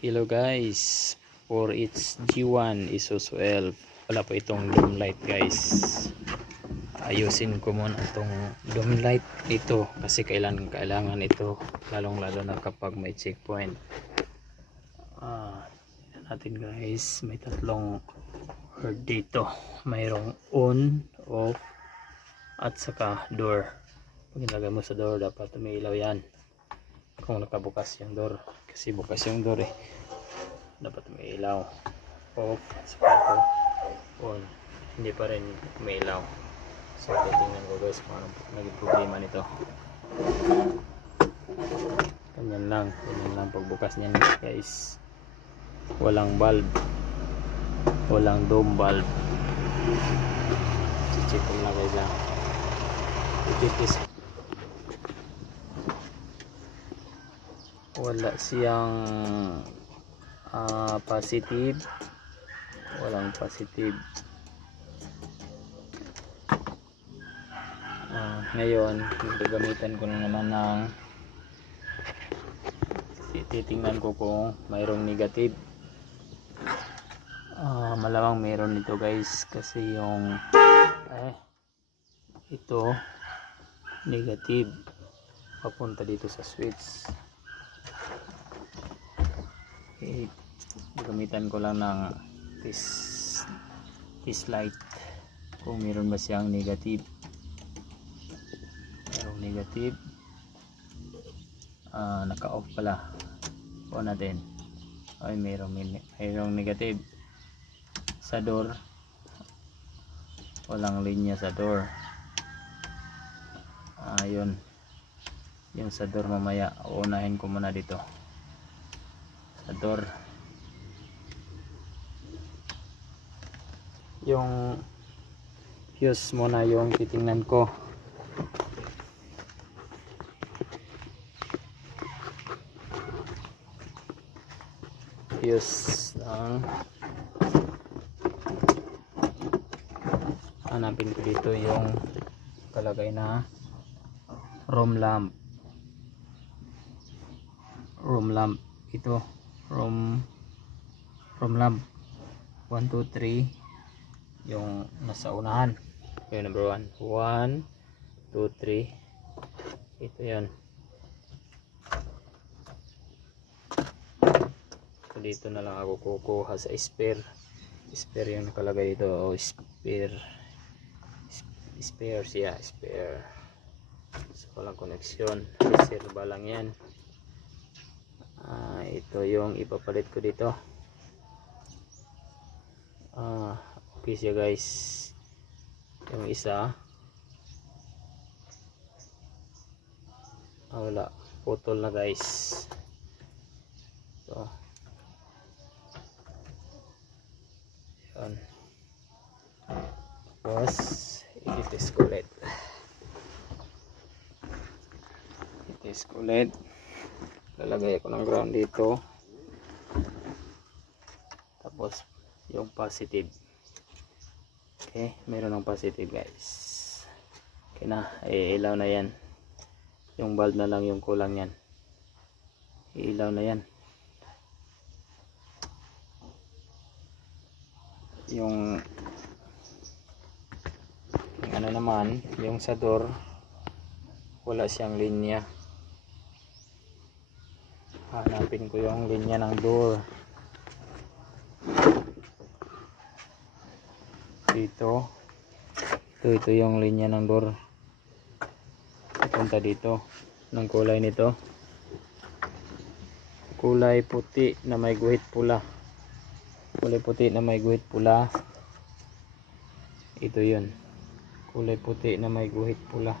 Hello guys, for its G1 ISO 12, wala po itong dome light guys. Ayusin ko muna itong dome light ito kasi kailangan ito, lalong lalo na kapag may checkpoint. Tingnan natin guys, may tatlong herd dito, mayroong on, off at saka door. Pag ilagay mo sa door dapat may ilaw yan kung nakabukas yung door, kasi bukas yung door dapat may ilaw. Off, saka on, hindi pa rin may ilaw. So titingnan ko guys kung anong naging problema nito. Ganyan lang pagbukas niyan guys, walang bulb, walang dome bulb. Check ko lang guys lang. Wala siyang positive, walang positive. Ngayon gagamitan ko na naman ng titingnan ko kung mayroong negative. Malamang meron ito guys, kasi yung ito negative papunta dito sa switch. Gagamitan ko lang ng test light kung meron ba siyang negative. Merong negative, naka off pala. On natin. Ay, mayroong negative sa door, walang linya sa door. Yun yung sa door, mamaya uunahin ko muna dito sa door. Yung fuse muna yung titingnan ko. Fuse lang, hanapin ko dito yung kalagay na room lamp. Ito room lamp 1, 2, 3 yung nasa unahan. Okay, number 1, 1, 2, 3, ito yan. So dito na lang ako kukuha sa spare yung nakalagay dito, o spare siya, spare. So walang connection, reserva lang yan. Ito yung ipapalit ko dito. Okay siya guys. Yung isa wala, putol na guys. So yan, tapos i-test ko ulit. Lalagay ako ng ground dito, tapos yung positive. Okay, meron ng positive guys. Okay na, ilaw na yan. Yung bulb na lang yung kulang yan, ilaw na yan. Yung ano naman, yung sa door, wala siyang linya. Hanapin ko yung linya ng door. Ito yung linya ng door, papunta dito, ng kulay nito, kulay puti na may guhit pula. Kulay puti na may guhit pula, ito yun, kulay puti na may guhit pula.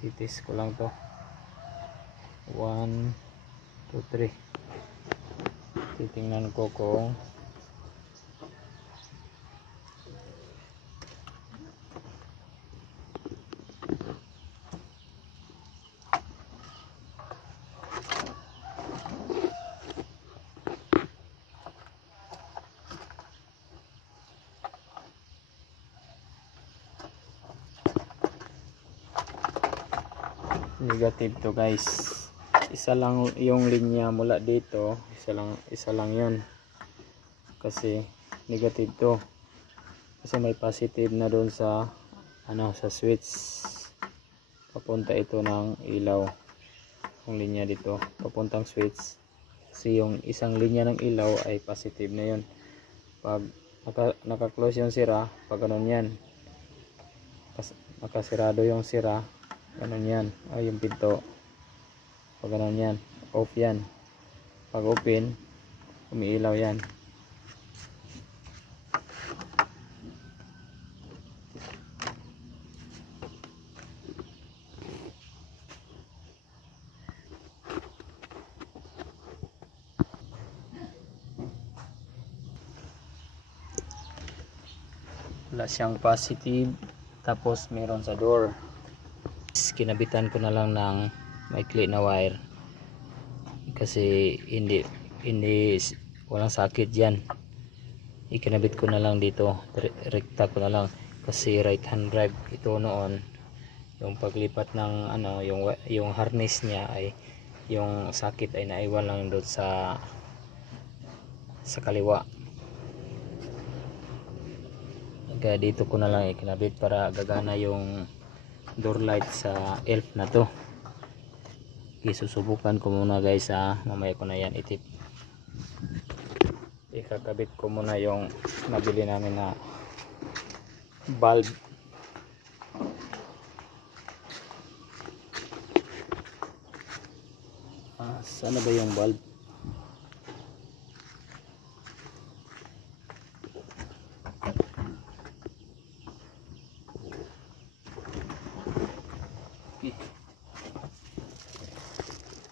Titis ko lang to. 1, 2, 3. Titingnan ko kung negative to guys. isa lang yung linya mula dito, isa lang yun kasi negative to, kasi may positive na doon sa sa switch, papunta ito ng ilaw, yung linya dito papuntang switch, kasi yung isang linya ng ilaw ay positive na yun. Pag naka-close yung sira, pag ganun yan, nakasirado yung sira, ganun yan, ay yung pinto, pag ganun yan, off yan. Pag open, umiilaw yan. Wala siyang positive, tapos meron sa door. Kinabitan ko na lang ng maikli na wire kasi hindi walang sakit diyan. Ikinabit ko na lang dito, rekta ko na lang kasi right hand drive ito noon. Yung paglipat ng yung harness niya ay yung sakit ay naiwan lang doon sa kaliwa. Kaya dito ko na lang ikinabit para gagana yung door light sa elf na to. Susubukan ko muna guys, mamaya ko na yan itip. Ikakabit ko muna yung nabili namin na bulb. Sana ba yung bulb?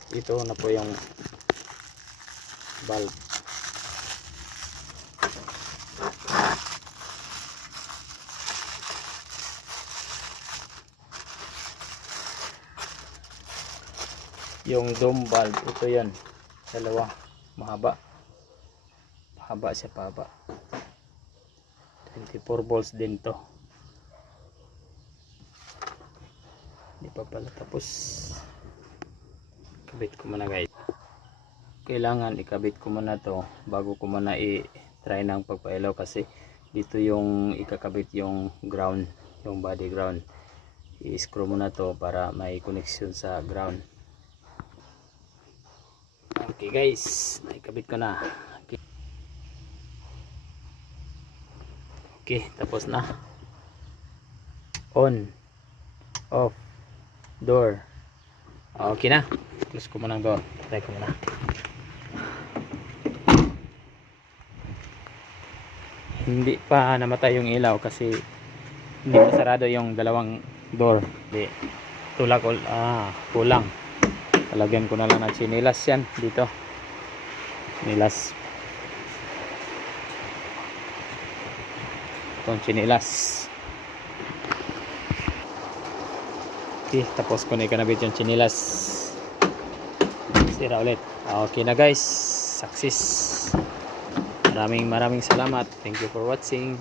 Ito na po yung bulb. Yung dome bulb, ito yan, dalawa, mahaba siya, pahaba, 24 volts din to. Hindi pa pala tapos. Kabit ko muna guys. Kailangan ikabit ko muna to bago ko muna i-try ng pagpailaw, kasi dito yung ikakabit yung ground, yung body ground. I-screw muna to para may connection sa ground. Okay guys, naikabit ko na. Okay, tapos na. On, off, door. Okay na. Close ko muna ang door. Try ko muna. Hindi pa namatay yung ilaw kasi hindi pa sarado yung dalawang door. Hindi. Tulak kulang. Talagyan ko na lang ng chinilas yan dito. Chinilas. Itong chinilas. Okay, tapos ko na ikanabit yung chinilas. Sira ulit. Okay na guys, success. Maraming salamat. Thank you for watching.